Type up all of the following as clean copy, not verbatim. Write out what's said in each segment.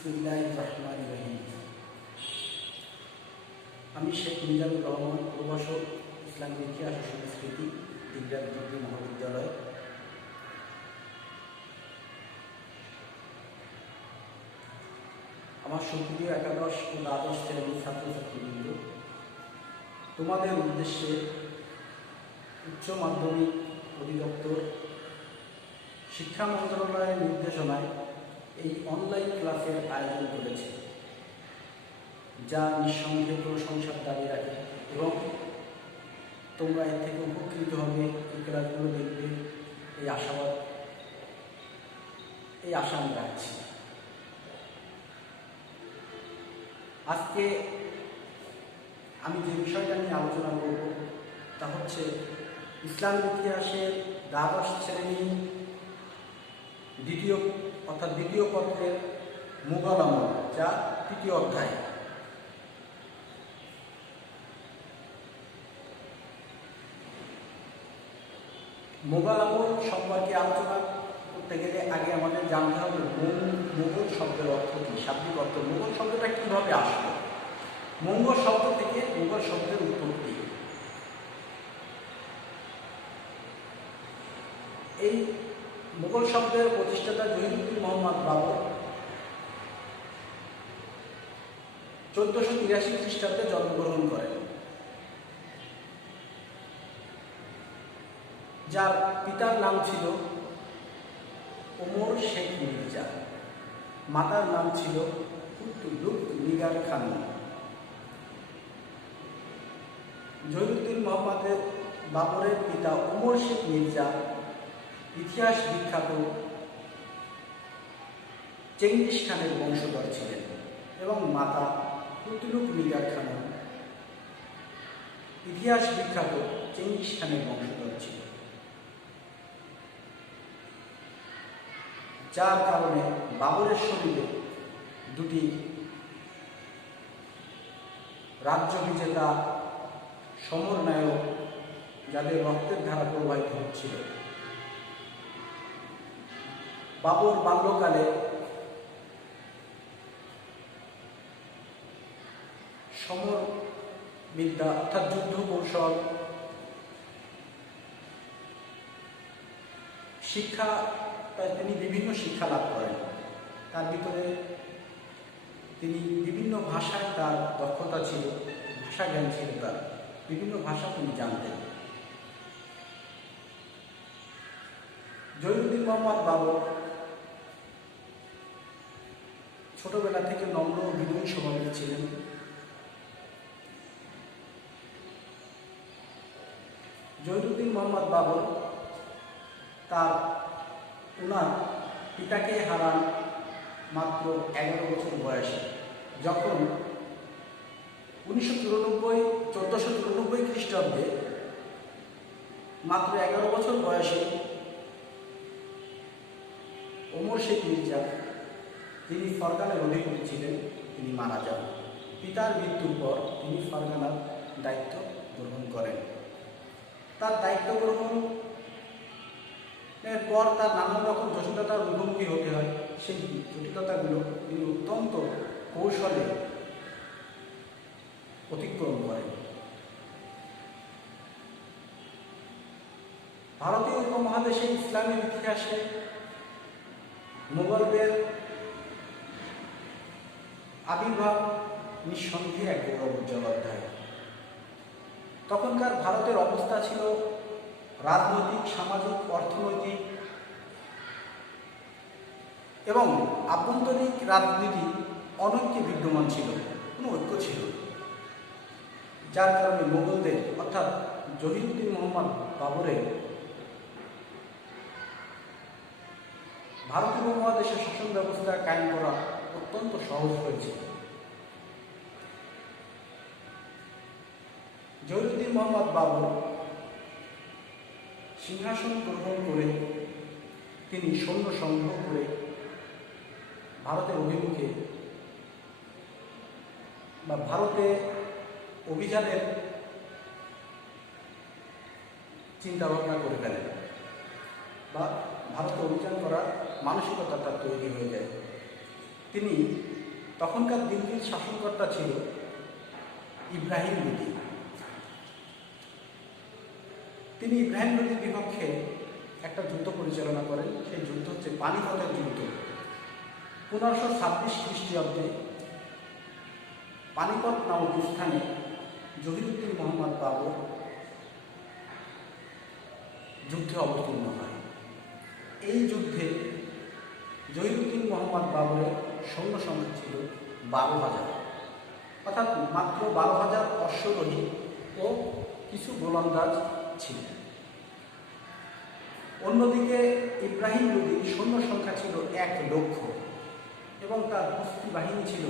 বিসমিল্লাহির রহমানির রহিম। আমি শেখ মিজানুর রহমান, প্রভাষক, ইসলামী ইতিহাস ও সংস্কৃতি, দিনরাত ডিগ্রি মহাবিদ্যালয়। আমার সুপ্রিয় একাদশ ও দ্বাদশ শ্রেণীর ছাত্রছাত্রীবৃন্দ, তোমাদের উদ্দেশ্যে উচ্চ মাধ্যমিক অধিদপ্তর শিক্ষা মন্ত্রণালয়ের নির্দেশনায় এই অনলাইন ক্লাসের আয়োজন করেছে, যা নিঃসন্দেহে প্রশংসার দাবি রাখে এবং তোমরা এর থেকে উপকৃত হবে, এই ক্লাসগুলো দেখবে, এই আশা আমি রাখছি। আজকে আমি যে বিষয়টা নিয়ে আলোচনা করব তা হচ্ছে ইসলামের ইতিহাসের দ্বাদশ শ্রেণী দ্বিতীয় পত্রের মুঘল আমল, যা তৃতীয় অধ্যায়। মুঘল আমল সম্পর্কে আলোচনা করতে গেলে আগে আমাদের জানতে হবে মুঘল শব্দের অর্থ কি, শাব্দিক অর্থ। মুঘল শব্দটা কিভাবে আসলো? মঙ্গল শব্দ থেকে মুঘল শব্দের উৎপত্তি। এই মুঘল শব্দের প্রতিষ্ঠাতা জহিরুদ্দিন মোহাম্মদ বাবর 1483 খ্রিস্টাব্দে জন্মগ্রহণ করেন, যার পিতার নাম ছিল ওমর শেখ মির্জা, মাতার নাম ছিল কুতুলুক নিগার খানম। জহিরুদ্দিন মোহাম্মদের বাবরের পিতা ওমর শেখ মির্জা ইতিহাস বিখ্যাত চেঙ্গিস খানের বংশধর ছিলেন এবং মাতা কুতুলুক নিগার খানম ইতিহাস বিখ্যাত চেঙ্গিস খানের বংশধর ছিল, যার কারণে বাবরের শরীরে দুটি রাজ্য বিজেতা সমর নায়ক, যাদের রক্তের ধারা প্রবাহিত হচ্ছিল। বাবর বাল্যকালে সমর বিদ্যা অর্থাৎ যুদ্ধ কৌশল শিক্ষা, তিনি বিভিন্ন শিক্ষা লাভ করেন। তার ভিতরে তিনি বিভিন্ন ভাষায় তার দক্ষতা ছিল, ভাষা জ্ঞান ছিল, তার বিভিন্ন ভাষা তিনি জানতেন। জহিরুদ্দিন মোহাম্মদ বাবর ছোটবেলা থেকে নম্র ও বিনয়ী স্বভাবের ছিলেন। জহিরুদ্দিন মোহাম্মদ বাবর ওনার পিতাকে হারান মাত্র 11 বছর বয়সে, যখন 1494 খ্রিস্টাব্দে মাত্র 11 বছর বয়সে ওমর শেখ মির্জা, তিনি ফরগানার অধিপতি ছিলেন, তিনি মারা যান। পিতার মৃত্যুর পর তিনি ফরগানার দায়িত্ব গ্রহণ করেন। তার দায়িত্ব গ্রহণের পর তার নানান রকম জটিলতার মুখোমুখি হতে হয়। সেই জটিলতাগুলো তিনি অত্যন্ত কৌশলে অতিক্রম করেন। ভারতীয় উপমহাদেশে ইসলামের ইতিহাসে মুঘলদের আবির্ভাব নিঃসন্দেহে এক গৌরব উজ্জ্বল অধ্যায়। তখনকার ভারতের অবস্থা ছিল রাজনৈতিক, সামাজিক, অর্থনৈতিক এবং আভ্যন্তরীণ রাজনীতি অনৈক্যে বিদ্যমান ছিল, কোনো ঐক্য ছিল, যার কারণে মুঘলদের অর্থাৎ জহিরুদ্দিন মোহাম্মদ বাবরের ভারতীয় উপমহাদেশের শাসন ব্যবস্থা কায়েম করা অত্যন্ত সহজ হয়েছে। জহিরুদ্দিন মোহাম্মদ বাবর সিংহাসন গ্রহণ করে তিনি সৈন্য সংগ্রহ করে ভারতের অভিমুখে বা ভারতে অভিযানের চিন্তা ভাবনা করে ফেলেন বা ভারতে অভিযান করার মানসিকতা তার তৈরি হয়ে যায়। তিনি তখনকার দিল্লির শাসনকর্তা ছিল ইব্রাহিম লোদি। তিনি ইব্রাহিম লোদির বিপক্ষে একটা যুদ্ধ পরিচালনা করেন। সেই যুদ্ধ হচ্ছে পানিপথের যুদ্ধ। 1526 খ্রিস্টাব্দে পানিপথ নামক স্থানে জহিরুদ্দিন মোহাম্মদ বাবর যুদ্ধে অবতীর্ণ হয়। এই যুদ্ধে জহিরুদ্দিন মোহাম্মদ বাবরের সৈন্য সংখ্যা ছিল 12,000, অর্থাৎ মাত্র 12,000 অশ্বারোহী ও কিছু গোলন্দাজ ছিল। অন্যদিকে ইব্রাহিম লোদির সৈন্য সংখ্যা ছিল 1 লক্ষ এবং তার হস্তি বাহিনী ছিল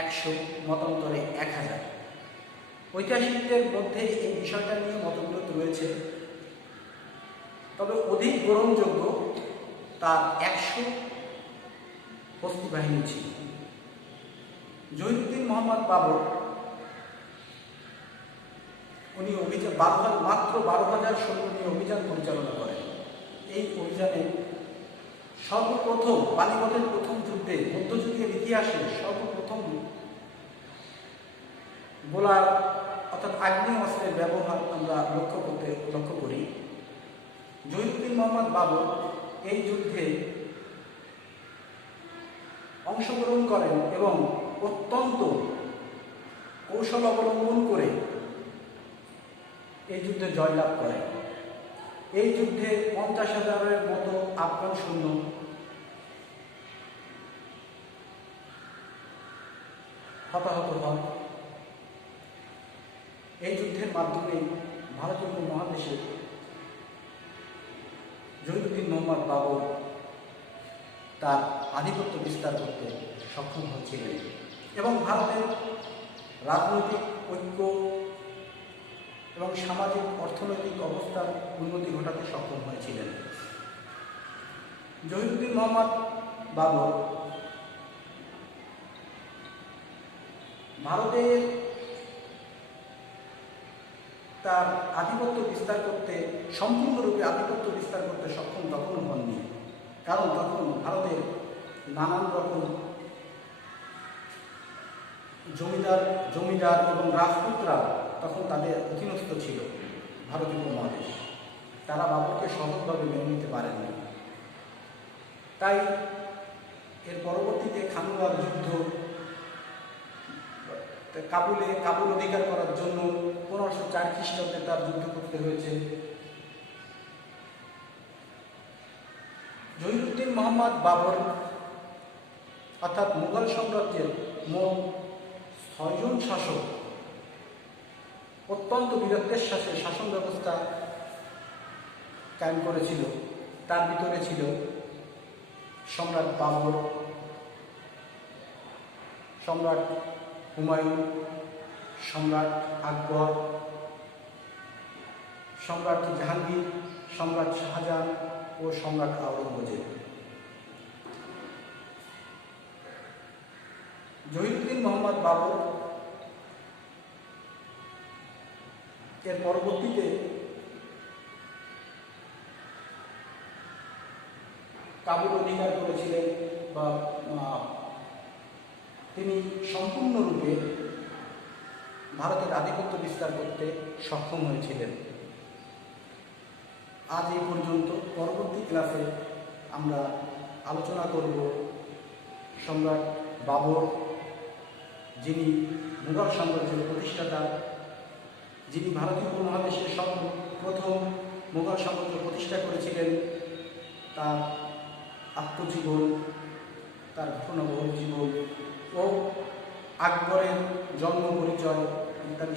100, মতান্তরে 1000। ঐতিহাসিকদের মধ্যে এই বিষয়টা নিয়ে মতবিরোধ রয়েছে, তবে অধিক গ্রহণযোগ্য তার 100 হস্তি বাহিনী ছিল। জহিরুদ্দিন মোহাম্মদ বাবর উনি মাত্র 12,000 সৈন্য নিয়ে অভিযান পরিচালনা করেন। এই অভিযানে সর্বপ্রথম পানিপথের প্রথম যুদ্ধে মধ্যযুগের ইতিহাসে সর্বপ্রথম গোলার অর্থাৎ আগ্নেয় অস্ত্রের ব্যবহার আমরা লক্ষ্য করি। জহিরুদ্দিন মোহাম্মদ বাবর এই যুদ্ধে অংশগ্রহণ করেন এবং অত্যন্ত কৌশল অবলম্বন করে এই যুদ্ধে জয়লাভ করেন। এই যুদ্ধে 50,000-এর মতো আফগান সৈন্য হতাহত হন। এই যুদ্ধের মাধ্যমে ভারতীয় উপমহাদেশে জহিরুদ্দিন মোহাম্মদ বাবর তার আধিপত্য বিস্তার করতে সক্ষম হচ্ছিলেন এবং ভারতের রাজনৈতিক ঐক্য এবং সামাজিক অর্থনৈতিক অবস্থার উন্নতি ঘটাতে সক্ষম হয়েছিলেন। জহিরুদ্দিন মোহাম্মদ বাবর ভারতের তার আধিপত্য বিস্তার করতে সম্পূর্ণরূপে আধিপত্য বিস্তার করতে সক্ষম তখনও হননি, কারণ তখন ভারতের নানান রকম জমিদার এবং রাজপুতরা তখন তাদের অধীনস্থ ছিল ভারতীয় উপমহাদেশ। তারা বাবরকে সহজভাবে মেনে নিতে পারেননি। তাই এর পরবর্তীতে খানুয়ার যুদ্ধ, কাবুল অধিকার করার জন্য 1504 খ্রিস্টাব্দে তার যুদ্ধ করতে হয়েছে। জহিরুদ্দিন মোহাম্মদ বাবর অর্থাৎ মুঘল সাম্রাজ্যের মোট 6 জন শাসক অত্যন্ত বীরত্বের সাথে শাসন ব্যবস্থা কায়েম করেছিল। তার ভিতরে ছিল সম্রাট বাবর, সম্রাট হুমায়ুন, সম্রাট আকবর, সম্রাট জাহাঙ্গীর, সম্রাট শাহজাহান ও সম্রাট আওরঙ্গজেব। জহিরুদ্দিন মোহাম্মদ বাবর এর পরবর্তীতে কাবুল অধিকার করেছিলেন বা তিনি সম্পূর্ণরূপে ভারতের আধিপত্য বিস্তার করতে সক্ষম হয়েছিলেন। আজ এই পর্যন্ত। পরবর্তী ক্লাসে আমরা আলোচনা করব সম্রাট বাবর, যিনি মুঘল সাম্রাজ্যের প্রতিষ্ঠাতা, যিনি ভারতীয় উপমহাদেশের সর্বপ্রথম মুঘল সাম্রাজ্য প্রতিষ্ঠা করেছিলেন, তার আত্মজীবন, তার ঘটনাবহুল জীবন ও আকবরের জন্ম পরিচয় ইত্যাদি